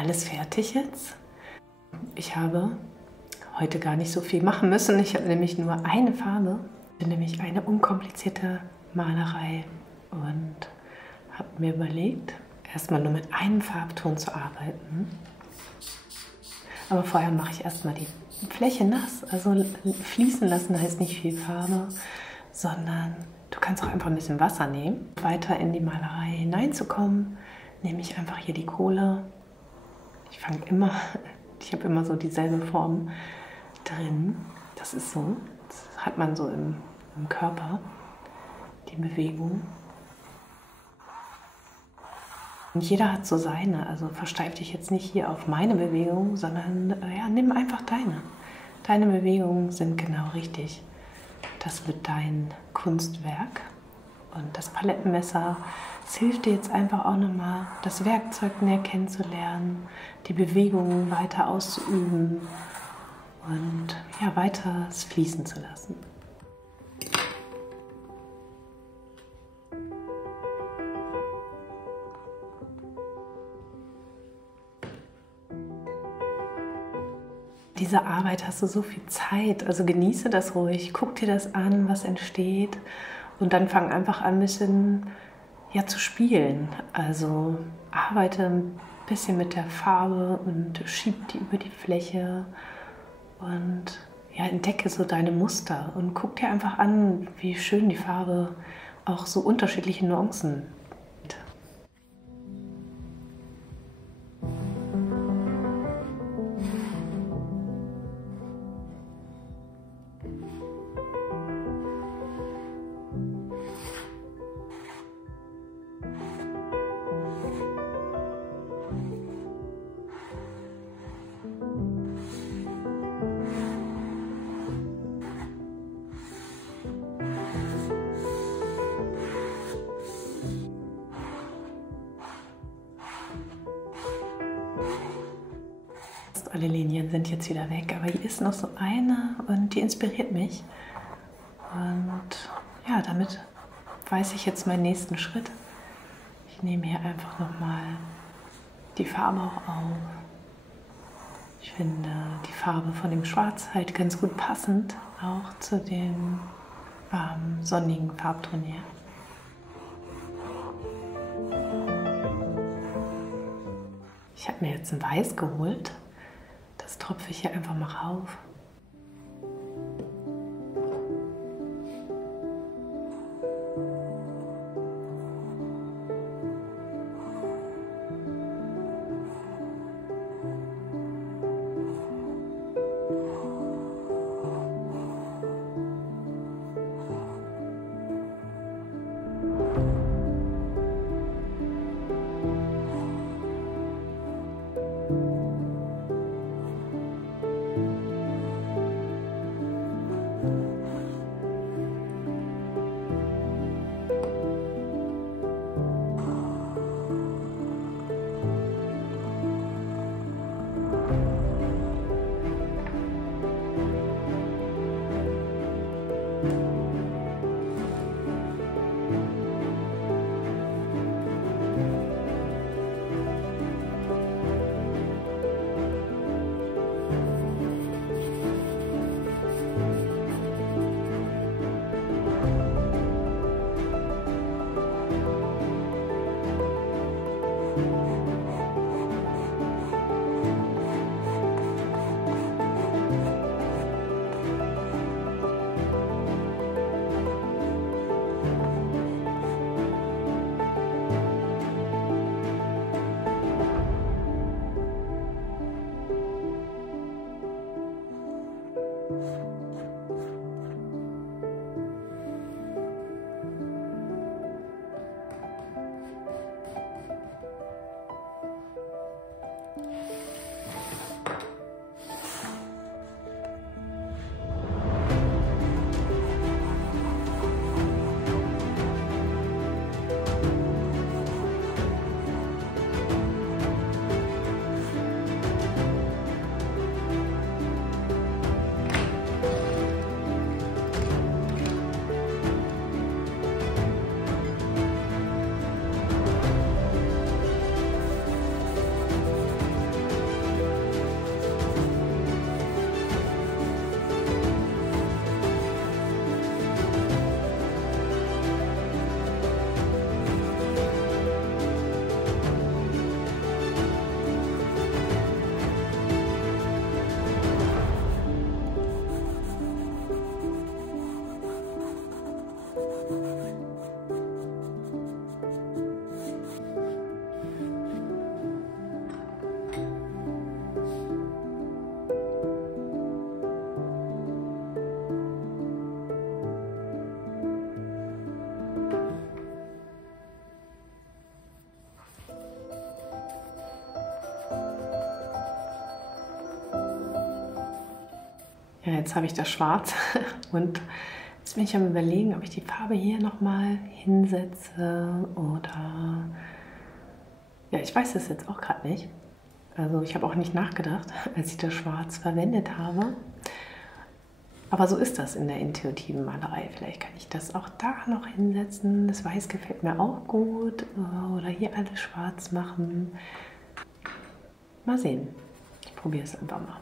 alles fertig jetzt. Ich habe heute gar nicht so viel machen müssen. Ich habe nämlich nur eine Farbe, nämlich eine unkomplizierte Malerei und habe mir überlegt, erstmal nur mit einem Farbton zu arbeiten. Aber vorher mache ich erstmal die Fläche nass, also fließen lassen heißt nicht viel Farbe, sondern du kannst auch einfach ein bisschen Wasser nehmen. Weiter in die Malerei hineinzukommen, nehme ich einfach hier die Kohle. Ich habe immer so dieselbe Form drin. Das ist so, das hat man so im Körper, die Bewegung. Und jeder hat so seine, also versteif dich jetzt nicht hier auf meine Bewegung, sondern ja, nimm einfach deine. Deine Bewegungen sind genau richtig. Das wird dein Kunstwerk. Und das Palettenmesser, es hilft dir jetzt einfach auch nochmal, das Werkzeug näher kennenzulernen, die Bewegungen weiter auszuüben und ja, weiter es fließen zu lassen. Diese Arbeit hast du so viel Zeit, also genieße das ruhig, guck dir das an, was entsteht und dann fang einfach an, ein bisschen ja, zu spielen. Also arbeite ein bisschen mit der Farbe und schieb die über die Fläche und ja, entdecke so deine Muster und guck dir einfach an, wie schön die Farbe auch so unterschiedliche Nuancen. Alle Linien sind jetzt wieder weg, aber hier ist noch so eine und die inspiriert mich. Und ja, damit weiß ich jetzt meinen nächsten Schritt. Ich nehme hier einfach nochmal die Farbe auch auf. Ich finde die Farbe von dem Schwarz halt ganz gut passend, auch zu dem warmen, sonnigen Farbton hier. Ich habe mir jetzt ein Weiß geholt. Das tropfe ich hier einfach mal rauf. Ja, jetzt habe ich das Schwarz und jetzt bin ich am Überlegen, ob ich die Farbe hier nochmal hinsetze oder... Ja, ich weiß es jetzt auch gerade nicht. Also ich habe auch nicht nachgedacht, als ich das Schwarz verwendet habe. Aber so ist das in der intuitiven Malerei. Vielleicht kann ich das auch da noch hinsetzen. Das Weiß gefällt mir auch gut. Oder hier alles schwarz machen. Mal sehen. Ich probiere es einfach mal.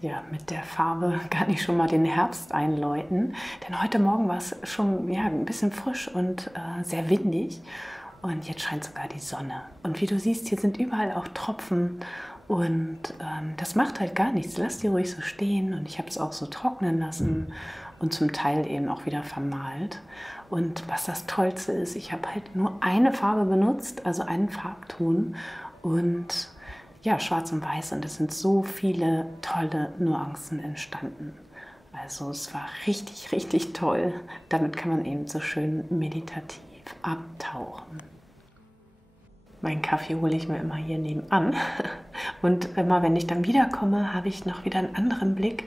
Ja, mit der Farbe kann ich schon mal den Herbst einläuten, denn heute Morgen war es schon ein bisschen frisch und sehr windig und jetzt scheint sogar die Sonne. Und wie du siehst, hier sind überall auch Tropfen und das macht halt gar nichts. Lass die ruhig so stehen und ich habe es auch so trocknen lassen und zum Teil eben auch wieder vermalt. Und was das Tollste ist, ich habe halt nur eine Farbe benutzt, also einen Farbton und ja, schwarz und weiß und es sind so viele tolle Nuancen entstanden. Also es war richtig, richtig toll. Damit kann man eben so schön meditativ abtauchen. Meinen Kaffee hole ich mir immer hier nebenan und immer wenn ich dann wiederkomme, habe ich noch wieder einen anderen Blick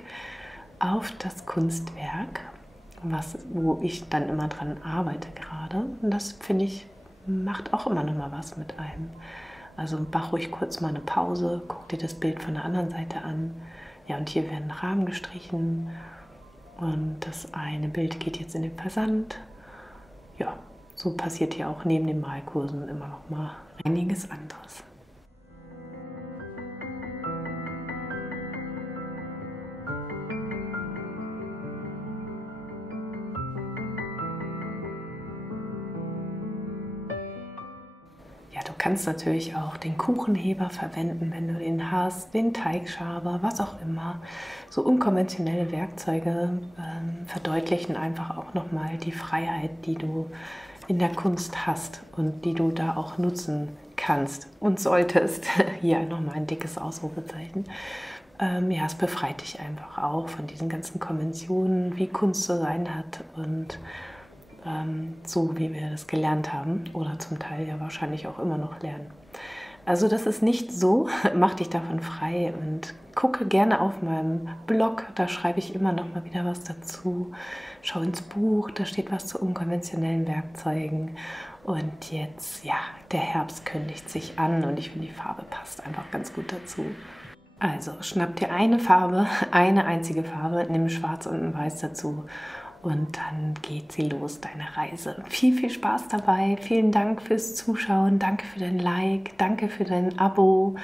auf das Kunstwerk, wo ich dann immer dran arbeite gerade. Und das finde ich, macht auch immer noch mal was mit einem. Also mach ruhig kurz mal eine Pause, guck dir das Bild von der anderen Seite an. Ja, und hier werden Rahmen gestrichen und das eine Bild geht jetzt in den Versand. Ja, so passiert hier auch neben den Malkursen immer noch mal einiges anderes. kannst natürlich auch den Kuchenheber verwenden, wenn du den hast, den Teigschaber, was auch immer. So unkonventionelle Werkzeuge verdeutlichen einfach auch nochmal die Freiheit, die du in der Kunst hast und die du da auch nutzen kannst und solltest. Hier nochmal ein dickes Ausrufezeichen. Ja, es befreit dich einfach auch von diesen ganzen Konventionen, wie Kunst zu sein hat und so wie wir das gelernt haben oder zum Teil ja wahrscheinlich auch immer noch lernen. Also das ist nicht so, mach dich davon frei und gucke gerne auf meinem Blog, da schreibe ich immer noch mal wieder was dazu. Schau ins Buch, da steht was zu unkonventionellen Werkzeugen. Und jetzt, ja, der Herbst kündigt sich an und ich finde, die Farbe passt einfach ganz gut dazu. Also schnapp dir eine Farbe, eine einzige Farbe, nimm Schwarz und ein Weiß dazu. Und dann geht sie los, deine Reise. Viel, viel Spaß dabei. Vielen Dank fürs Zuschauen. Danke für dein Like. Danke für dein Abo.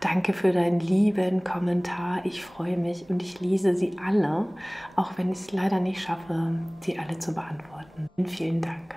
Danke für deinen lieben Kommentar. Ich freue mich und ich lese sie alle, auch wenn ich es leider nicht schaffe, sie alle zu beantworten. Vielen Dank.